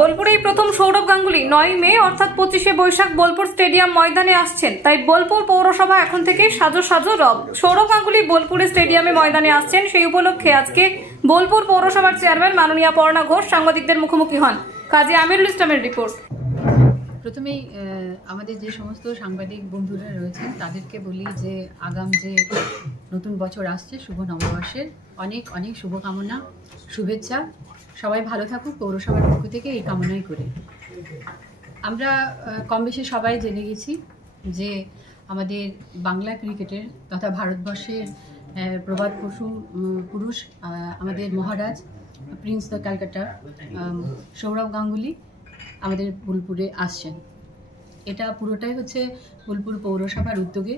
বোলপুরেই প্রথম সৌরভ গাঙ্গুলি 9 মে অর্থাৎ 25শে বৈশাখ বোলপুর স্টেডিয়াম ময়দানে আসছেন। তাই বোলপুর পৌরসভা এখন থেকে সাজো সাজো রব। সৌরভ গাঙ্গুলি বোলপুরে স্টেডিয়ামে ময়দানে আসছেন, সেই উপলক্ষে আজকে বোলপুর পৌরসভার চেয়ারম্যান মাননীয়া পর্ণা ঘোষ সাংবাদিকদের মুখোমুখি হন। কাজী আমিরুল ইসলামের রিপোর্ট। প্রথমেই আমাদের যে সমস্ত সাংবাদিক বন্ধুরা রয়েছেন তাদেরকে বলি যে আগাম যে নতুন বছর আসছে, শুভ নববর্ষের অনেক অনেক শুভকামনা, শুভেচ্ছা। সবাই ভালো থাকুক পৌরসভার পক্ষ থেকে এই কামনাই করে। আমরা কম বেশি সবাই জেনে গেছি যে আমাদের বাংলা ক্রিকেটের তথা ভারতবর্ষের প্রবাদ পুরুষ আমাদের মহারাজ প্রিন্স দ্য ক্যালকাটা সৌরভ গাঙ্গুলি আমাদের বোলপুরে আসছেন। এটা পুরোটাই হচ্ছে বোলপুর পৌরসভার উদ্যোগে।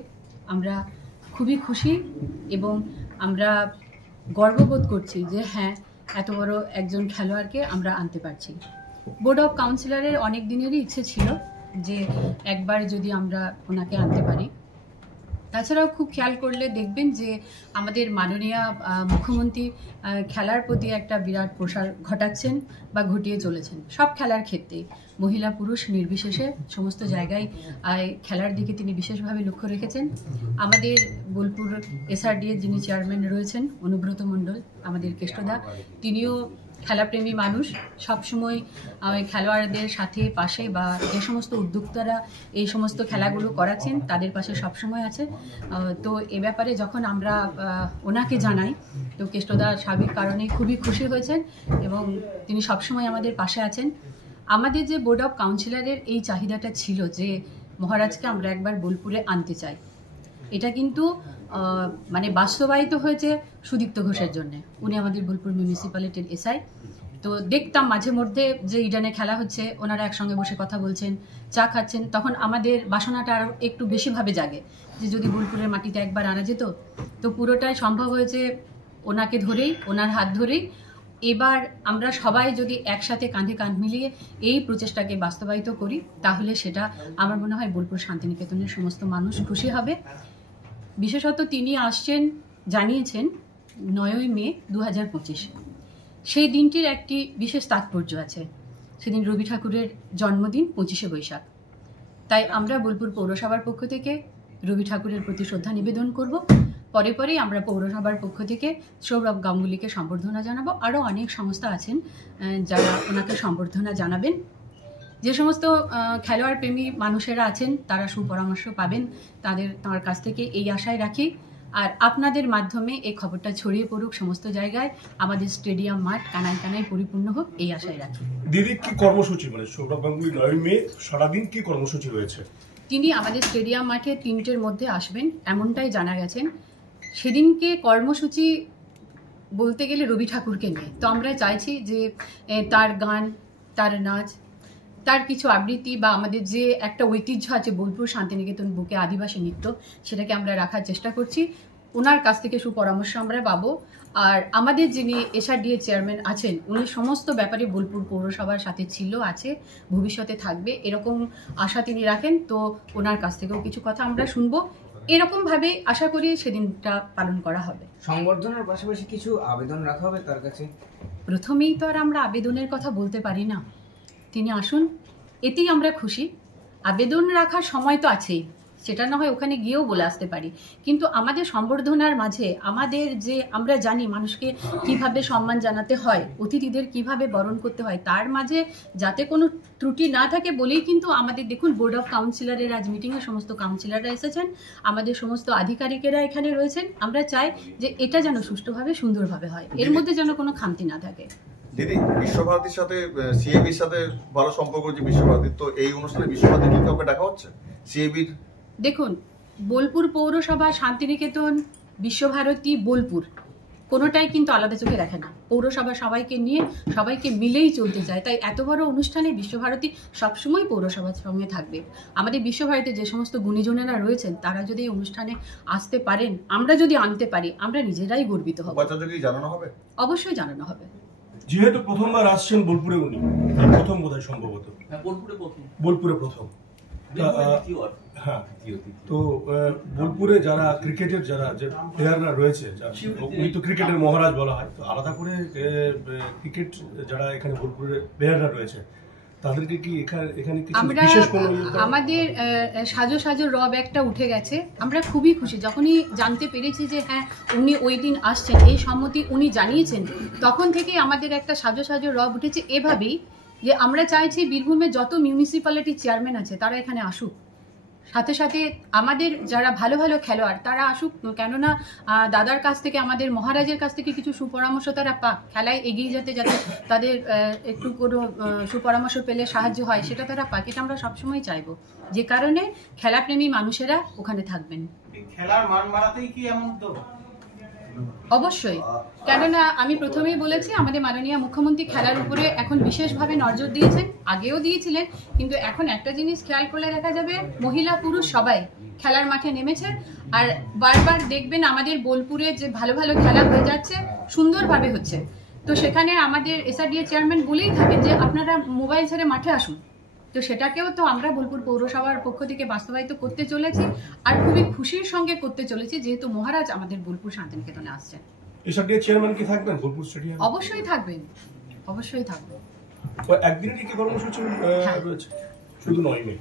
আমরা খুবই খুশি এবং আমরা গর্ববোধ করছি যে হ্যাঁ, এত বড় একজন খেলোয়াড়কে আমরা আনতে পারছি। বোর্ড অফ কাউন্সিলরের অনেক দিনেরই ইচ্ছে ছিল যে একবার যদি আমরা ওনাকে আনতে পারি। তাছাড়াও খুব খেয়াল করলে দেখবেন যে আমাদের মাননীয় মুখ্যমন্ত্রী খেলার প্রতি একটা বিরাট প্রসার ঘটাচ্ছেন বা ঘটিয়ে চলেছেন। সব খেলার ক্ষেত্রে মহিলা পুরুষ নির্বিশেষে সমস্ত জায়গায় খেলার দিকে তিনি বিশেষভাবে লক্ষ্য রেখেছেন। আমাদের বোলপুর এসআরডিএর যিনি চেয়ারম্যান রয়েছেন অনুব্রত মণ্ডল, আমাদের কেষ্টদা, তিনিও খেলাপ্রেমী মানুষ। সবসময় খেলোয়াড়দের সাথে পাশে বা যে সমস্ত উদ্যোক্তারা এই সমস্ত খেলাগুলো করাচ্ছেন তাদের পাশে সবসময় আছে। তো এ ব্যাপারে যখন আমরা ওনাকে জানাই তো কেষ্টদা স্বাভাবিক কারণে খুবই খুশি হয়েছেন এবং তিনি সবসময় আমাদের পাশে আছেন। আমাদের যে বোর্ড অফ কাউন্সিলরের এই চাহিদাটা ছিল যে মহারাজকে আমরা একবার বোলপুরে আনতে চাই, এটা কিন্তু মানে বাস্তবায়িত হয়েছে সুদীপ্ত ঘোষের জন্য। উনি আমাদের বোলপুর মিউনিসিপ্যালিটির এসআই। তো দেখতাম মাঝে মধ্যে যে ইডেনে খেলা হচ্ছে, ওনারা একসঙ্গে বসে কথা বলছেন, চা খাচ্ছেন, তখন আমাদের বাসনাটা আরও একটু বেশিভাবে জাগে যে যদি বোলপুরের মাটিতে একবার আনা যেত। তো পুরোটাই সম্ভব হয়েছে ওনাকে ধরেই, ওনার হাত ধরেই। এবার আমরা সবাই যদি একসাথে কাঁধে কাঁধ মিলিয়ে এই প্রচেষ্টাকে বাস্তবায়িত করি তাহলে সেটা আমার মনে হয় বোলপুর শান্তিনিকেতনের সমস্ত মানুষ খুশি হবে। বিশেষত তিনি আসছেন জানিয়েছেন 9 মে 2025। সেই দিনটির একটি বিশেষ তাৎপর্য আছে। সেদিন রবি ঠাকুরের জন্মদিন 25শে বৈশাখ। তাই আমরা বোলপুর পৌরসভার পক্ষ থেকে রবি ঠাকুরের প্রতি শ্রদ্ধা নিবেদন করব। পরেই আমরা পৌরসভার পক্ষ থেকে সৌরভ গাঙ্গুলিকে সম্বর্ধনা জানাবো। আরও অনেক সংস্থা আছেন যারা ওনাকে সম্বর্ধনা জানাবেন। যে সমস্ত খেলোয়াড় প্রেমী মানুষেরা আছেন তারা সুপরামর্শ পাবেন তার কাছ থেকে, এই আশায় রাখি। আর আপনাদের মাধ্যমে এই খবরটা ছড়িয়ে পড়ুক সমস্ত জায়গায়, আমাদের স্টেডিয়াম মাঠ কানায় কানায় পরিপূর্ণ হোক, এই আশায় রাখি। দিদি, কি কর্মসূচি, মানে সৌরভ গাঙ্গুলি 9 মে সারাদিন কি কর্মসূচি রয়েছে? তিনি আমাদের স্টেডিয়াম মাঠে 3টের মধ্যে আসবেন এমনটাই জানা গেছেন। সেদিনকে কর্মসূচি বলতে গেলে রবি ঠাকুরকে নিয়ে, তো আমরা চাইছি যে তার গান, তার নাচ, তার কিছু আবৃত্তি বা আমাদের যে একটা ঐতিহ্য আছে বোলপুর শান্তিনিকেতন বুকে আদিবাসী নৃত্য, সেটাকে আমরা রাখার চেষ্টা করছি। ওনার কাছ থেকে সুপরামর্শ আমরা পাবো। আর আমাদের যিনি এসআরডিএ চেয়ারম্যান আছেন উনি সমস্ত ব্যাপারে বোলপুর পৌরসভার সাথে ছিল, আছে, ভবিষ্যতে থাকবে এরকম আশা তিনি রাখেন। তো ওনার কাছ থেকেও কিছু কথা আমরা শুনবো। এরকম ভাবে আশা করি সেদিনটা পালন করা হবে। সংবর্ধনার পাশাপাশি কিছু আবেদন রাখা হবে তার কাছে? প্রথমেই তো আর আমরা আবেদনের কথা বলতে পারি না। তিনি আসুন, এতেই আমরা খুশি। আবেদন রাখার সময় তো আছেই, সেটা না হয় ওখানে গিয়েও বলে আসতে পারি, কিন্তু আমাদের সম্বর্ধনার মাঝে আমাদের যে আমরা জানি মানুষকে কিভাবে সম্মান জানাতে হয়, অতিথিদের কিভাবে বরণ করতে হয়, তার মাঝে যাতে কোনো ত্রুটি না থাকে বলেই কিন্তু আমাদের দেখুন বোর্ড অফ কাউন্সিলরের আজ মিটিংয়ে সমস্ত কাউন্সিলররা এসেছেন, আমাদের সমস্ত আধিকারিকেরা এখানে রয়েছেন। আমরা চাই যে এটা যেন সুষ্ঠুভাবে সুন্দরভাবে হয়, এর মধ্যে যেন কোনো খামতি না থাকে। দিদি, বিশ্বভারতীর সাথে সিএবির সাথে ভালো সম্পর্ক যে বিশ্বভারতীর, তো এই অনুষ্ঠানে বিশ্বভারতী কি কাউকে দেখা হচ্ছে সিএবির? দেখুন, বোলপুর পৌরসভা, শান্তিনিকেতন, বিশ্বভারতী, বোলপুর কোনোটাই কিন্তু আলাদা চোখে দেখে না। পৌরসভা সবাইকে নিয়ে সবাইকে মিলেই চলতে চায়। তাই এত বড় অনুষ্ঠানে বিশ্বভারতী সবসময় পৌরসভার সঙ্গে থাকবে। আমাদের বিশ্বভারতীর যে সমস্ত গুণীজনেরা রয়েছেন তারা যদি এই অনুষ্ঠানে আসতে পারেন, আমরা যদি আনতে পারি, আমরা নিজেরাই গর্বিত হব। জানানো হবে? অবশ্যই জানানো হবে। যেহেতু প্রথমবার আসছেন বোলপুরে উনি, প্রথম বোধহয় সম্ভবত বোলপুরে প্রথম। হ্যাঁ, তো বোলপুরে যারা ক্রিকেটের যারা যে প্লেয়াররা রয়েছে, উনি তো ক্রিকেটের মহারাজ বলা হয়, তো আলাদা করে ক্রিকেট যারা এখানে বোলপুরে প্লেয়াররা রয়েছে তাদেরকে কি এখানে কিছু আমরা বিশেষ কোনো আমাদের সাজো সাজো রব একটা উঠে গেছে, আমরা খুবই খুশি যখনই জানতে পেরেছি যে হ্যাঁ উনি ওই দিন আসছেন, এই সম্মতি উনি জানিয়েছেন, তখন থেকেই আমাদের একটা সাজো সাজো রব উঠেছে এভাবেই যে আমরা চাইছি বীরভূমে যত মিউনিসিপ্যালিটি চেয়ারম্যান আছে তারা এখানে আসুক, সাথে সাথে আমাদের যারা ভালো ভালো খেলোয়াড় তারা আসুক, কেননা দাদার কাছ থেকে আমাদের মহারাজের কাছ থেকে কিছু সুপরামর্শ তারা পাক, খেলায় এগিয়ে যাতে তাদের একটু কোনো সুপরামর্শ পেলে সাহায্য হয় সেটা তারা পাক, এটা আমরা সবসময় চাইবো, যে কারণে খেলাপ্রেমী মানুষেরা ওখানে থাকবেন। খেলার মান বাড়াতেই কি এমন তো? অবশ্যই, কেননা আমি প্রথমেই বলেছি আমাদের মাননীয় মুখ্যমন্ত্রী খেলার উপরে এখন বিশেষভাবে নজর দিয়েছেন, আগেও দিয়েছিলেন, কিন্তু এখন একটা জিনিস খেয়াল করলে দেখা যাবে মহিলা পুরুষ সবাই খেলার মাঠে নেমেছে। আর বারবার দেখবেন আমাদের বোলপুরে যে ভালো ভালো খেলা হয়ে যাচ্ছে, সুন্দরভাবে হচ্ছে, তো সেখানে আমাদের এসআরডিএ চেয়ারম্যান বলেই থাকেন যে আপনারা মোবাইল ছেড়ে মাঠে আসুন, তো সেটাকেও তো আমরা বোলপুর পৌরসভার পক্ষ থেকে বাস্তবায়িত করতে চলেছি, আর খুবই খুশির সঙ্গে করতে চলেছি যেহেতু মহারাজ আমাদের বোলপুর শান্তিনিকেতনে আসছেন। এসআরডিএ চেয়ারম্যান কি থাকবেন বোলপুর স্টেডিয়ামে? অবশ্যই থাকবেন, অবশ্যই থাকবেন। একদিনের কি কর্মসূচি রয়েছে? শুধু 9 মে।